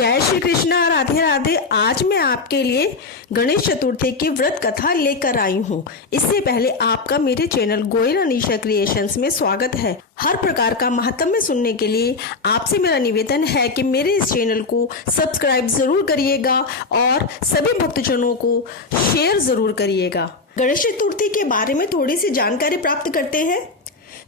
जय श्री कृष्णा, राधे राधे। आज मैं आपके लिए गणेश चतुर्थी की व्रत कथा लेकर आई हूँ। इससे पहले आपका मेरे चैनल गोयल अनीशा क्रिएशंस में स्वागत है। हर प्रकार का महात्म्य सुनने के लिए आपसे मेरा निवेदन है कि मेरे इस चैनल को सब्सक्राइब जरूर करिएगा और सभी भक्तजनों को शेयर जरूर करिएगा। गणेश चतुर्थी के बारे में थोड़ी सी जानकारी प्राप्त करते हैं।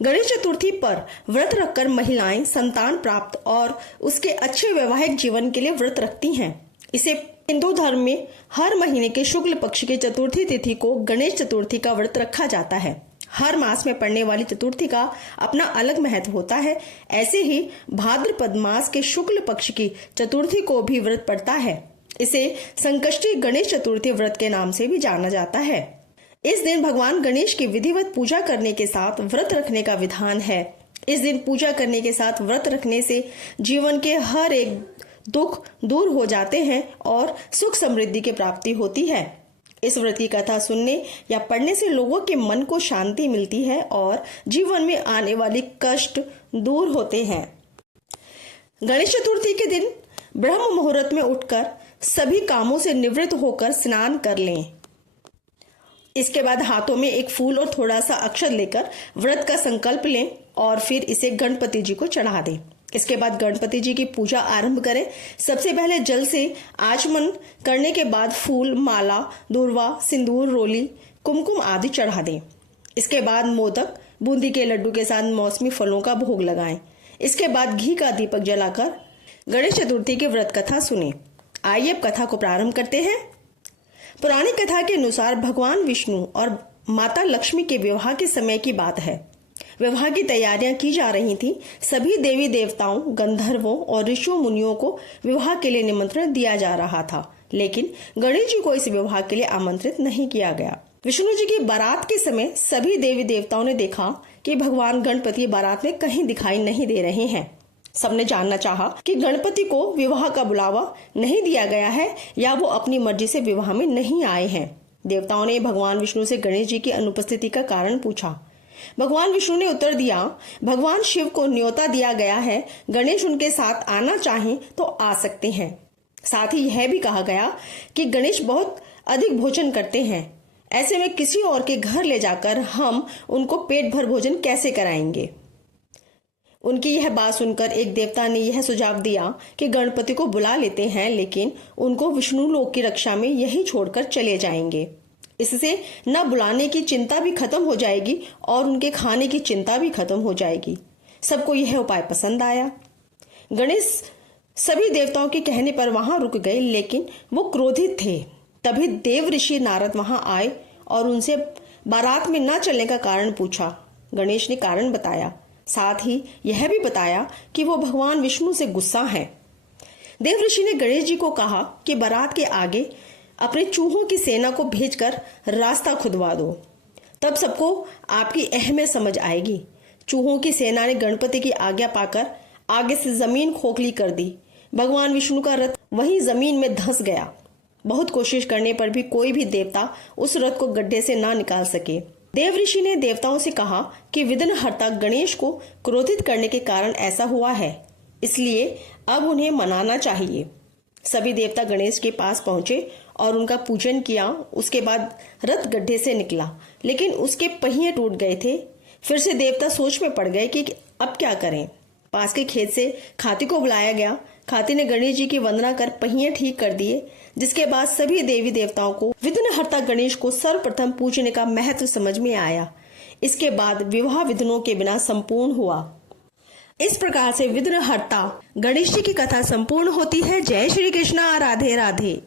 गणेश चतुर्थी पर व्रत रखकर महिलाएं संतान प्राप्त और उसके अच्छे वैवाहिक जीवन के लिए व्रत रखती हैं। इसे हिंदू धर्म में हर महीने के शुक्ल पक्ष की चतुर्थी तिथि को गणेश चतुर्थी का व्रत रखा जाता है। हर मास में पड़ने वाली चतुर्थी का अपना अलग महत्व होता है। ऐसे ही भाद्रपद मास के शुक्ल पक्ष की चतुर्थी को भी व्रत पड़ता है। इसे संकष्टी गणेश चतुर्थी व्रत के नाम से भी जाना जाता है। इस दिन भगवान गणेश की विधिवत पूजा करने के साथ व्रत रखने का विधान है। इस दिन पूजा करने के साथ व्रत रखने से जीवन के हर एक दुख दूर हो जाते हैं और सुख समृद्धि की प्राप्ति होती है। इस व्रत की कथा सुनने या पढ़ने से लोगों के मन को शांति मिलती है और जीवन में आने वाली कष्ट दूर होते हैं। गणेश चतुर्थी के दिन ब्रह्म मुहूर्त में उठकर सभी कामों से निवृत्त होकर स्नान कर लें। इसके बाद हाथों में एक फूल और थोड़ा सा अक्षत लेकर व्रत का संकल्प लें और फिर इसे गणपति जी को चढ़ा दें। इसके बाद गणपति जी की पूजा आरंभ करें। सबसे पहले जल से आचमन करने के बाद फूल, माला, दूर्वा, सिंदूर, रोली, कुमकुम आदि चढ़ा दें। इसके बाद मोदक, बूंदी के लड्डू के साथ मौसमी फलों का भोग लगाएं। इसके बाद घी का दीपक जलाकर गणेश चतुर्थी की व्रत कथा सुने। आइए अब कथा को प्रारंभ करते हैं। पुरानी कथा के अनुसार भगवान विष्णु और माता लक्ष्मी के विवाह के समय की बात है। विवाह की तैयारियां की जा रही थी। सभी देवी देवताओं, गंधर्वों और ऋषियों मुनियों को विवाह के लिए निमंत्रण दिया जा रहा था, लेकिन गणेश जी को इस विवाह के लिए आमंत्रित नहीं किया गया। विष्णु जी की बारात के समय सभी देवी देवताओं ने देखा कि भगवान गणपति बारात में कहीं दिखाई नहीं दे रहे हैं। सबने जानना चाहा कि गणपति को विवाह का बुलावा नहीं दिया गया है या वो अपनी मर्जी से विवाह में नहीं आए हैं। देवताओं ने भगवान विष्णु से गणेश जी की अनुपस्थिति का कारण पूछा। भगवान विष्णु ने उत्तर दिया, भगवान शिव को न्योता दिया गया है, गणेश उनके साथ आना चाहें तो आ सकते हैं। साथ ही यह भी कहा गया कि गणेश बहुत अधिक भोजन करते हैं, ऐसे में किसी और के घर ले जाकर हम उनको पेट भर भोजन कैसे कराएंगे। उनकी यह बात सुनकर एक देवता ने यह सुझाव दिया कि गणपति को बुला लेते हैं, लेकिन उनको विष्णु लोक की रक्षा में यही छोड़कर चले जाएंगे। इससे न बुलाने की चिंता भी खत्म हो जाएगी और उनके खाने की चिंता भी खत्म हो जाएगी। सबको यह उपाय पसंद आया। गणेश सभी देवताओं के कहने पर वहां रुक गए, लेकिन वो क्रोधित थे। तभी देव ऋषि नारद वहां आए और उनसे बारात में न चलने का कारण पूछा। गणेश ने कारण बताया, साथ ही यह भी बताया कि वो भगवान विष्णु से गुस्सा हैं। देव ऋषि ने गणेश जी को कहा कि बारात के आगे अपने चूहों की सेना को भेजकर रास्ता खुदवा दो, तब सबको आपकी अहमियत समझ आएगी। चूहों की सेना ने गणपति की आज्ञा पाकर आगे से जमीन खोखली कर दी। भगवान विष्णु का रथ वहीं जमीन में धंस गया। बहुत कोशिश करने पर भी कोई भी देवता उस रथ को गड्ढे से ना निकाल सके। देव ऋषि ने देवताओं से कहा कि विघ्नहर्ता गणेश को क्रोधित करने के कारण ऐसा हुआ है, इसलिए अब उन्हें मनाना चाहिए। सभी देवता गणेश के पास पहुंचे और उनका पूजन किया। उसके बाद रथ गड्ढे से निकला, लेकिन उसके पहिए टूट गए थे। फिर से देवता सोच में पड़ गए कि अब क्या करें। पास के खेत से खाती को बुलाया गया। खाती ने गणेश जी की वंदना कर पहिए ठीक कर दिए, जिसके बाद सभी देवी देवताओं को विघ्नहर्ता गणेश को सर्वप्रथम पूजने का महत्व समझ में आया। इसके बाद विवाह विघ्नों के बिना संपूर्ण हुआ। इस प्रकार से विघ्नहर्ता गणेश जी की कथा संपूर्ण होती है। जय श्री कृष्णा, राधे राधे।